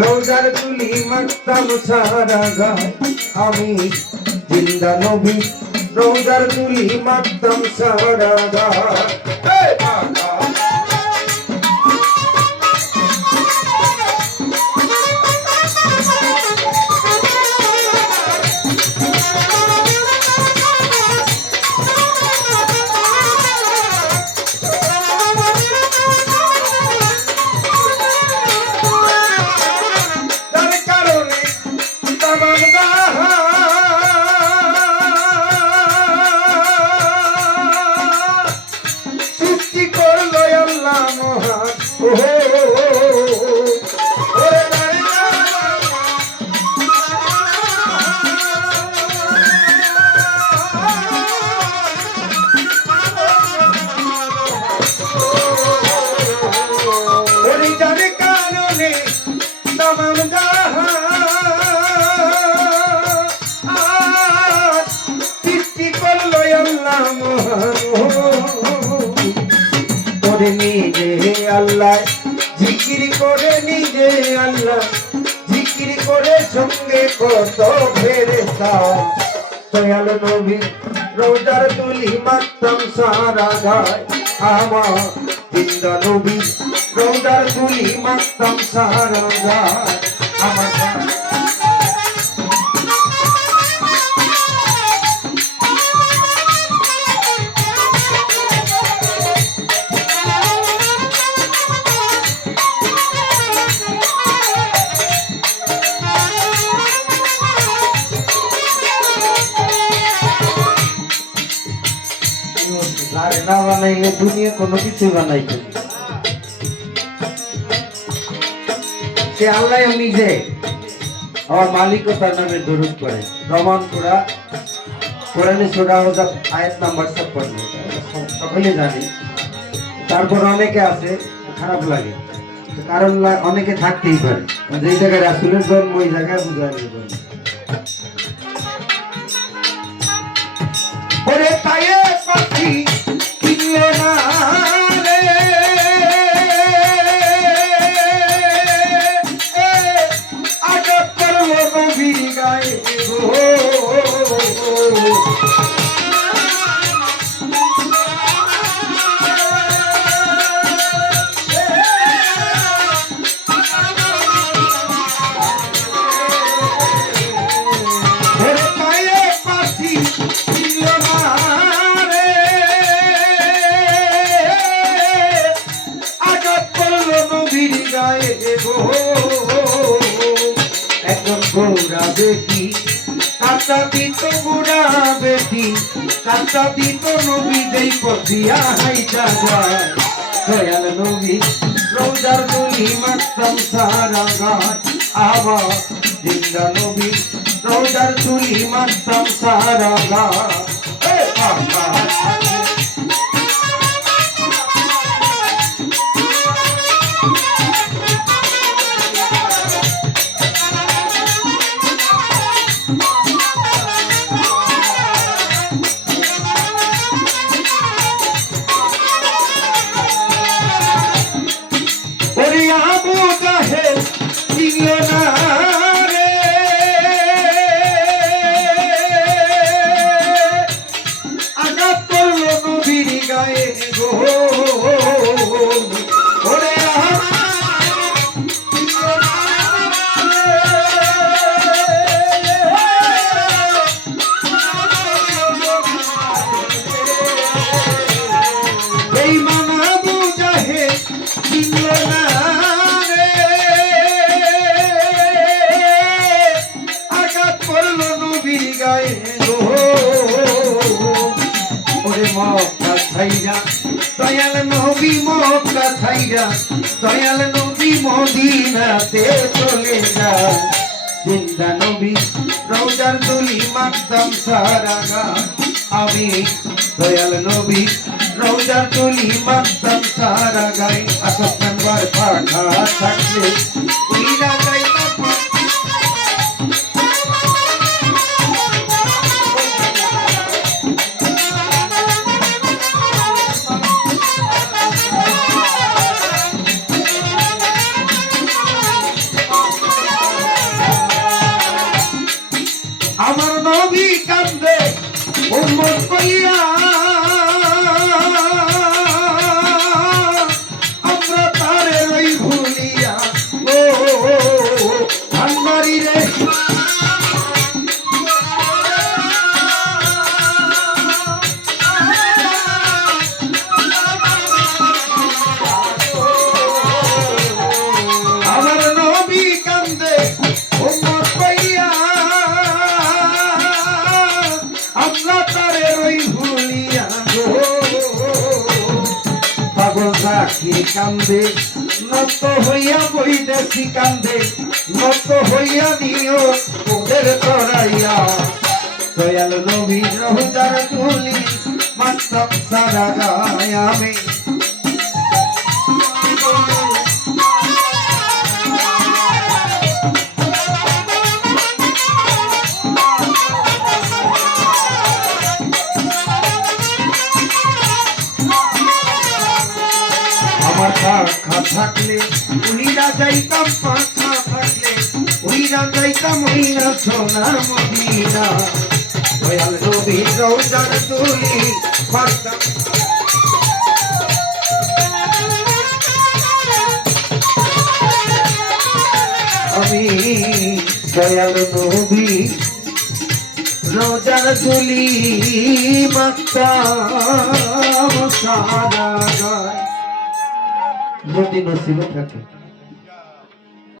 রোজার তুলি মারতাম সারা গায় আমি জিন্দা নবী রোজার তুলি মারতাম সারা গায় জিকির করে সঙ্গে কত ফেরে দয়াল নবী, রোজার তুলি মাত্রম সারা গায় আমার। জিন্দা নবী, রোজার তুলি মাত্রম সারা গায় আমার। না বানাইলে দুনিয়া কোনো সে আল্লাহ নিজে আমার নামে দরুদ করে করা কোরআনে সোরা আয়াত নাম্বার সকলে জানি। তারপর অনেকে আছে, খারাপ লাগে। কারণ অনেকে থাকতেই পারে। যে জায়গায় রাসুলের জন্ম ওই জায়গায় বুঝায় গায়ে গো একজন গোড়া বেটি, কাঁচা দিত গোড়া বেটি, কাঁচা দিত নবী দেই পথিয়া হাইটা যায় দয়াল নবী, রোজার দুলি মাত্রাম সারা গায় আবার জিন্দা নবী, রোজার তুলি মাত্রাম সারা গায় ছাইরা। দয়াল নবী মক্কা ছাইরা। দয়াল নবী মদিনাতে চলে যায় জিন্দা নবী রোজার দুলি মারতাম সারা আমি দয়াল নবী রোজার তুলি মারতাম সারা গাই আসত নাম্বার পাঠা থাকলে আমার নবী কান্দে উম্মত কইয়া আমরা তারে রই ভুলিয়া ও ভান্ডারি রে কান্দে, নত হইয়া বইদেশি কান্দে, নত হইয়া দিও ওদের তরাইয়া। দয়াল নবী রহুদার তুলি মাত্র সারা আমি পাখা থাকলে উইরা যাইতাম পাখা থাকলে উইরা যাইতাম উইরা সোনার মদিনা। দয়াল নবী রৌজার তুলি পারতাম আমি দয়াল নবী রোজার তুলি মাক্তাম সারা Não tem nascido para cá.